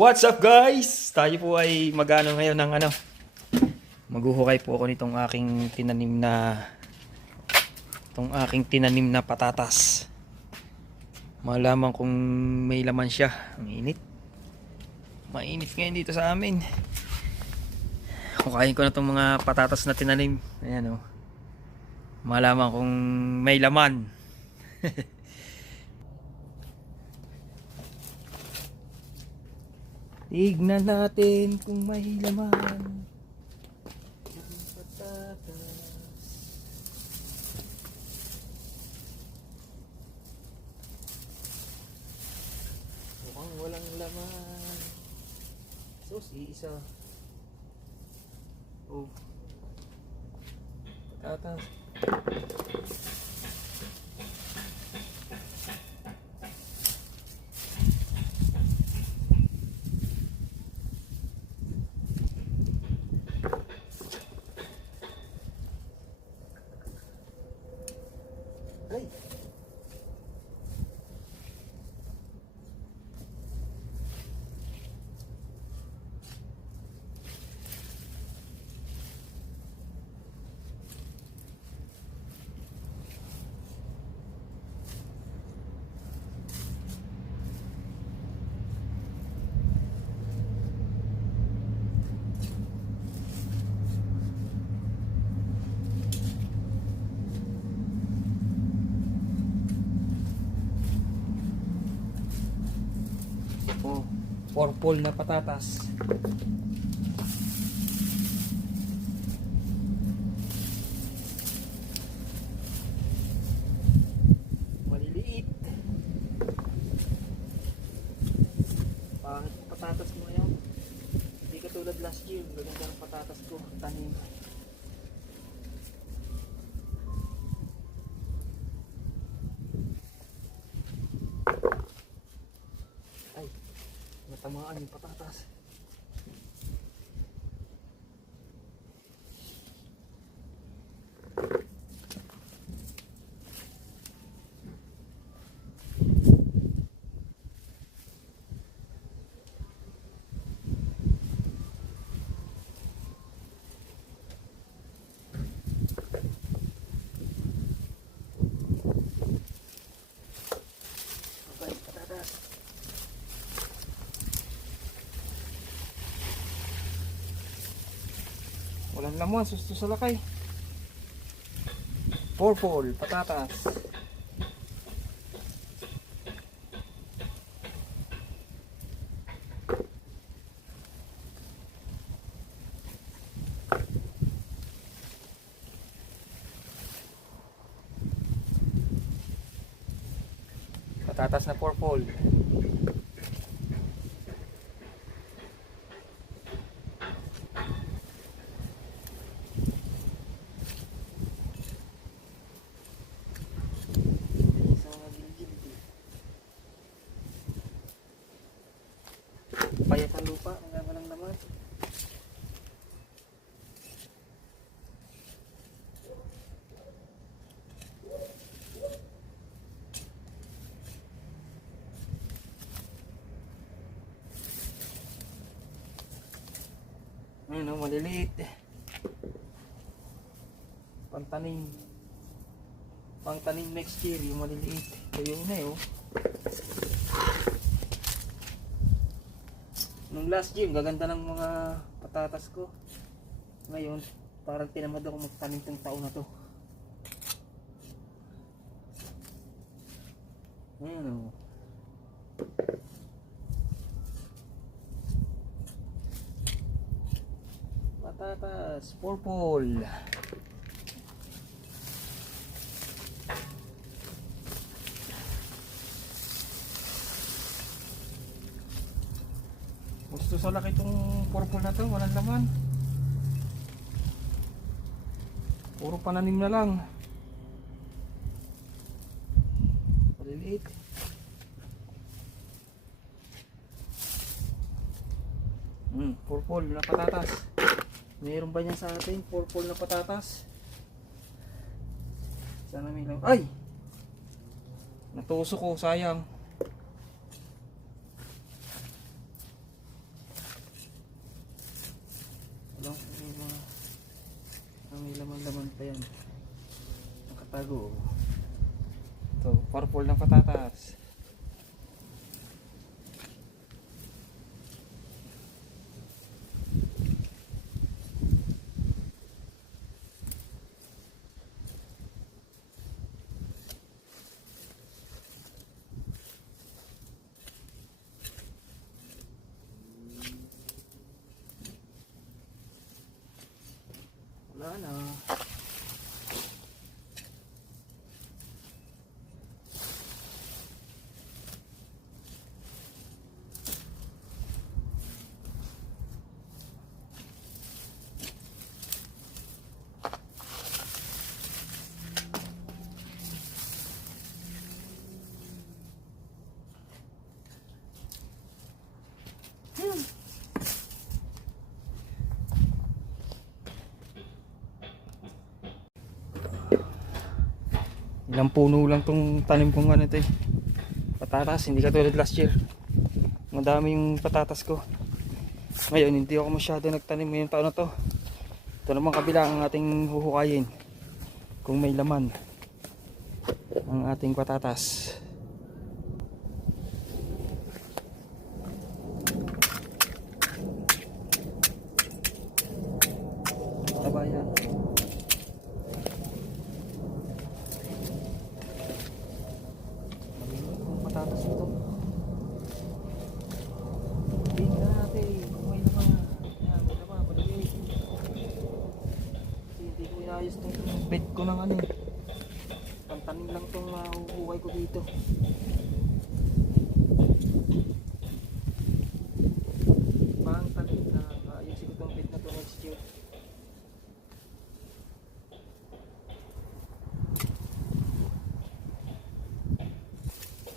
What's up guys? Tayo po ay magano ngayon ng maghuhukay po ako nitong aking tinanim na patatas. Malaman kung may laman siya. Ang init. Mainit ngayon dito sa amin. Hukayin ko na tong mga patatas na tinanim. Ayan oh. Malaman kung may laman. Tignan natin kung may laman yung patatas. Mukhang walang laman. Sos, iisa. Oh. Patatas. Ay. Oh, purple na patatas. Maliliit. Pangit ang patatas mo ngayon. Hindi katulad last year. Gaganda ng patatas ko. Tanim. Ay, natamaan yung patatas. Okay, patatas. Walang laman, susto sa lakay. Purple, patatas. Patatas na purple. Payat ang lupa, ang walang naman. Ayun o, maliliit. Pangtanim next year, yung maliliit. Ito yun na yun. Nung last year, gaganda ng mga patatas ko. Ngayon, parang tinamad ako magtanim tong taon na to. Ayan o. Patatas, purple. Gusto sa laki itong purple na to, walang laman. Puro pananim na lang. Maliliit. Purple na patatas. Mayroon ba niyan sa atin? Purple na patatas. Sana may laman. Ay! Natusok ko, sayang. pa yan. Nakatago. Ito, purple ng patatas. Wala na. Ilang puno lang tong tanim kong ano ito eh. Patatas, hindi katulad last year. Madami yung patatas ko. Ngayon hindi ako masyado nagtanim ngayon paano to. Ito naman kabila ang ating huhukayin. Kung may laman ang ating patatas. Tabayan. Patatas ito. Tingnan natin kung may naman. Yan, may naman, palagay. Kasi hindi ko inayos itong bed ko ng ano eh. Pantanim lang itong huhukay ko dito. Pantanim na ayusin ko itong bed na to next year.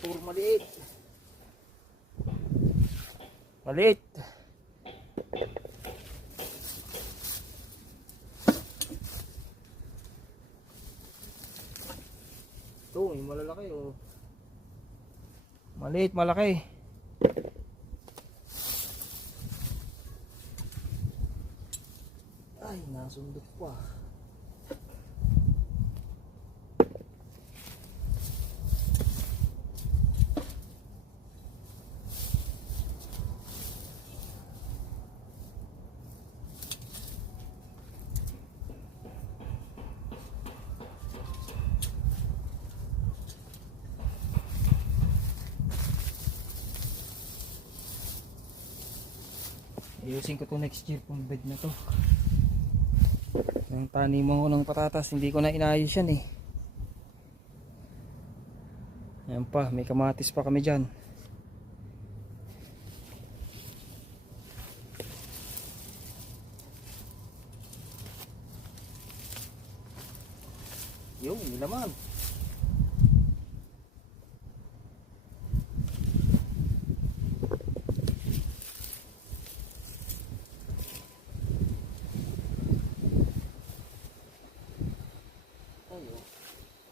Puro maliit. Maliit. Ito, yung malalaki oh. Maliit, malaki. Ay, nasundot pa. Ayusin ko to next year kung bed na to. Yung taniman ko ng patatas, hindi ko na inayos yan eh. Ayan pa, may kamatis pa kami dyan. Yung, nilaman.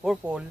Purple.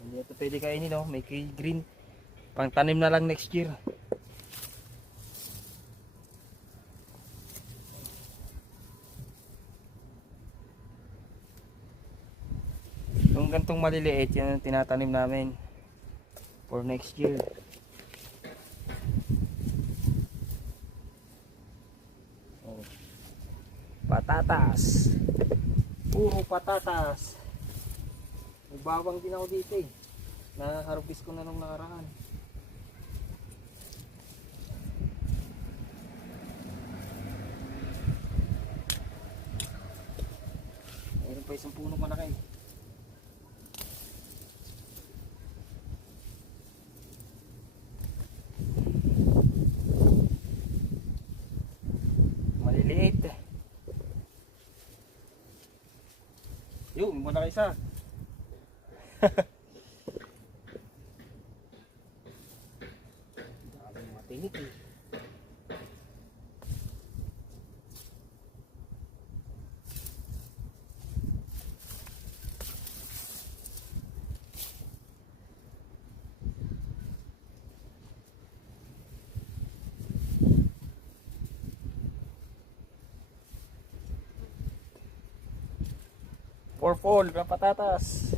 Hindi ito pwede kainin no, may green. Pang tanim na lang next year. Yung gantong maliliit, yan ang tinatanim namin for next year. Oh. Patatas. Puro patatas. May bawang din ako dito eh. Na-harvest ko na nung nakaraan. pa isang puno malaki. Maliliit. Yung malaki isa. Matingit eh. Purple na patatas.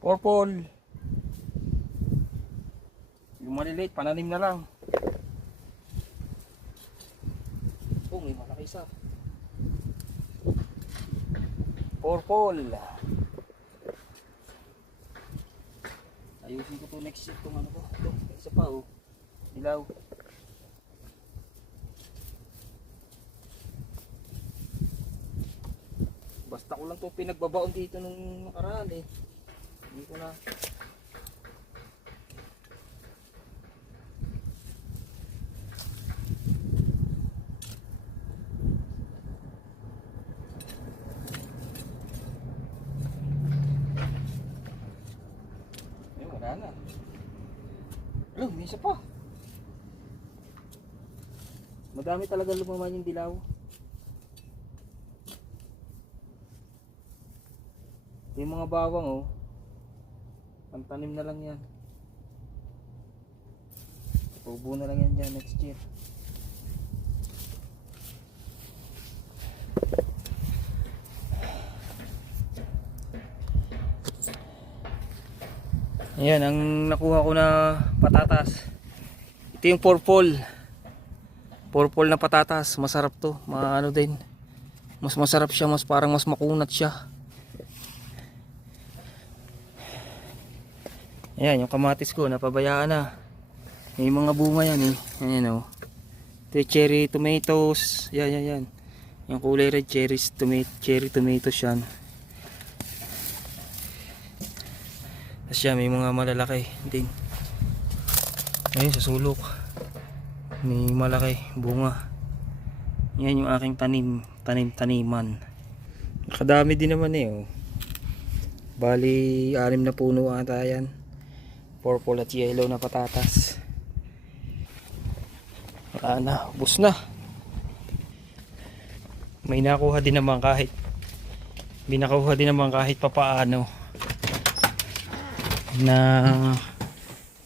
Purple. Yung maliliit, pananim na lang. Oh, may malaki isa. Purple. Ayusin ko to next year kung ano ko. Ito, isa pa oh. Dilaw. Basta ko lang to pinagbabaon dito nung nakaraan eh. Hindi ko na. Wala na. Hello, may isa pa. Madami talaga lumaman yung dilaw. Yung mga bawang oh. Pantanim na lang yan. Tubo na lang yan dyan next year. Ayan ang nakuha ko na patatas. Ito yung purple. Purple na patatas. Masarap to. Maano din. Mas masarap siya. Mas parang mas makunat siya. Ayan yung kamatis ko. Napabayaan na. May mga bunga yan eh. Ayan o. Ito yung cherry tomatoes. Yan. Yung kulay red cherry tomatoes yan. Siya may mga malalaki din. Ayun sa sulok may malaki bunga. Yan yung aking taniman. Nakadami din naman eh oh. Bali 6 na puno ata yan. Purple at yellow na patatas. Wala na, ubos na. May nakuha din naman kahit papaano na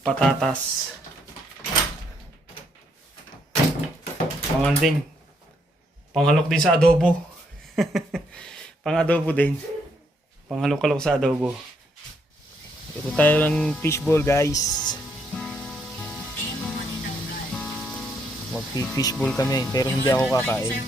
patatas. Panghalok din sa adobo. Pang-adobo din. Panghalok-halok sa adobo. Ito tayo ng fishball guys. Mag-fishball kami pero hindi ako kakain.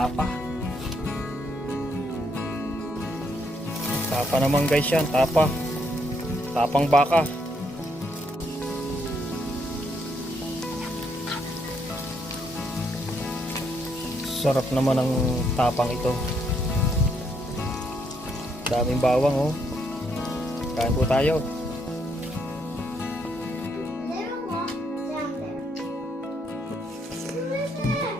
Tapa. Tapa naman guys yan, tapa. Tapang baka. Sarap naman ang tapang ito. Daming bawang oh. Kain po tayo. Little walk down there. Who is that?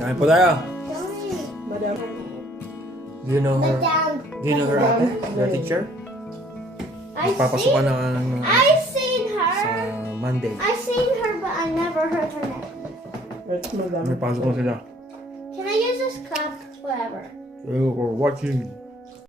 Kain po tayo. Don't Do you know her? down. Do you know her ate? Your teacher? Papasukan ng I've seen sa her. Monday. I've seen her, but I never heard her name. May pasok na sila. Can I use this cup? Whatever. We're watching